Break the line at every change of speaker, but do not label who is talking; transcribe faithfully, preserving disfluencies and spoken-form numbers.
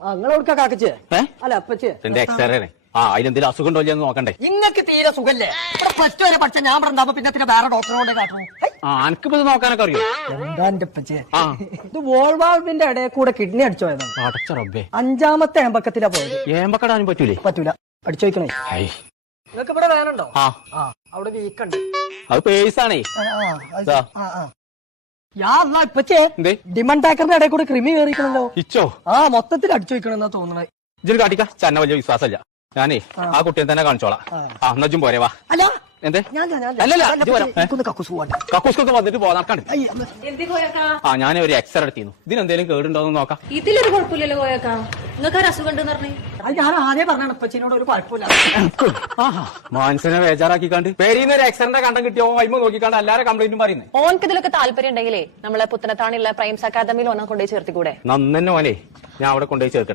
നിങ്ങളെവിടുക്കാ കാക്കച്ചേ അല്ല അപ്പച്ചേ
എന്റെ എക്സ്റേ ആ അതിനെന്തെങ്കിലും അസുഖം ഉണ്ടോ എന്ന് നോക്കണ്ടേ?
ഇങ്ങക്ക് തീരെ സുഖല്ലേ? പ്ലസ് ടു വരെ പഠിച്ച ഞാൻ പറഞ്ഞാ പിന്നെ പിന്നെ വേറെ ഡോക്ടറോട് കാട്ടണം.
ആ എനിക്കിപ്പോ ഇത് നോക്കാനൊക്കെ അറിയോ?
എന്താ എന്റെ അപ്പച്ചേ, ഇത് വോൾവാൾവിന്റെ ഇടയിൽ കൂടെ കിഡ്നി അടിച്ചു പോയതാണ്.
അടച്ച റബ്ബേ,
അഞ്ചാമത്തെ ഏമ്പക്കത്തിലാ പോയത്.
ഏമ്പക്കടാനും പറ്റൂലേ?
പറ്റൂല, അടിച്ചു വയ്ക്കണേ. നിങ്ങൾക്ക് ഇവിടെ വേനുണ്ടോ?
ആ
അവിടെ വീക്കുണ്ട്.
അത് പേഴ്സാണേ.
ഇപ്പച്ചേ ഡിമൺ ടാക്കറിന്റെ ഇടയിൽ കൂടെ ക്രിമി കയറിക്കണല്ലോ.
ഇച്ചോ?
ആ മൊത്തത്തിൽ അടിച്ചു വയ്ക്കണെന്നാ തോന്നണേ.
ഇജ്ജ് കാട്ടിക്ക, ചന്ന വലിയ വിശ്വാസമില്ല. ഞാനേ ആ കുട്ടിയെ തന്നെ കാണിച്ചോളാം. ആ എന്നജും പോരെ വാ.
അല്ല
എന്തേ?
അല്ലല്ല
കക്കൂസ്കൊക്കെ വന്നിട്ട് പോകാൻ നടക്കാണ്ട്. ആ ഞാൻ ഒരു എക്സ്റേ എടുത്തിരുന്നു. ഇതിനെന്തേലും കേടുണ്ടോന്ന് നോക്കാം.
ഇതിലൊരു കുഴപ്പമില്ലല്ലോ കോയക്ക, നിങ്ങൾക്ക് ഒരു അസുഖം ഉണ്ടെന്ന് പറഞ്ഞു.
ഞാൻ ആദ്യം പറഞ്ഞാണ് ഇപ്പച്ചിനോട് ഒരു കുഴപ്പമില്ല.
മനസ്സിനെ ബേജാറാക്കിക്കാണ്ട് പേരിന്ന് ഒരു എക്സ്റേ കണ്ടം കിട്ടിയോ അയിമ നോക്കിക്കാണ്ട് എല്ലാരും കംപ്ലൈന്റും പറയുന്നത്.
ഓനക്ക് ഇതിലൊക്കെ താല്പര്യം ഉണ്ടെങ്കിലേ നമ്മളെ പുത്തനത്താണിയുള്ള പ്രൈംസ് അക്കാദമിയിൽ ഓനെ കൊണ്ടുപോയി ചേർത്തിക്കൂടെ?
നന്നെ മോനെ, ഞാൻ അവിടെ കൊണ്ടുപോയി ചേർക്കട്ടെ.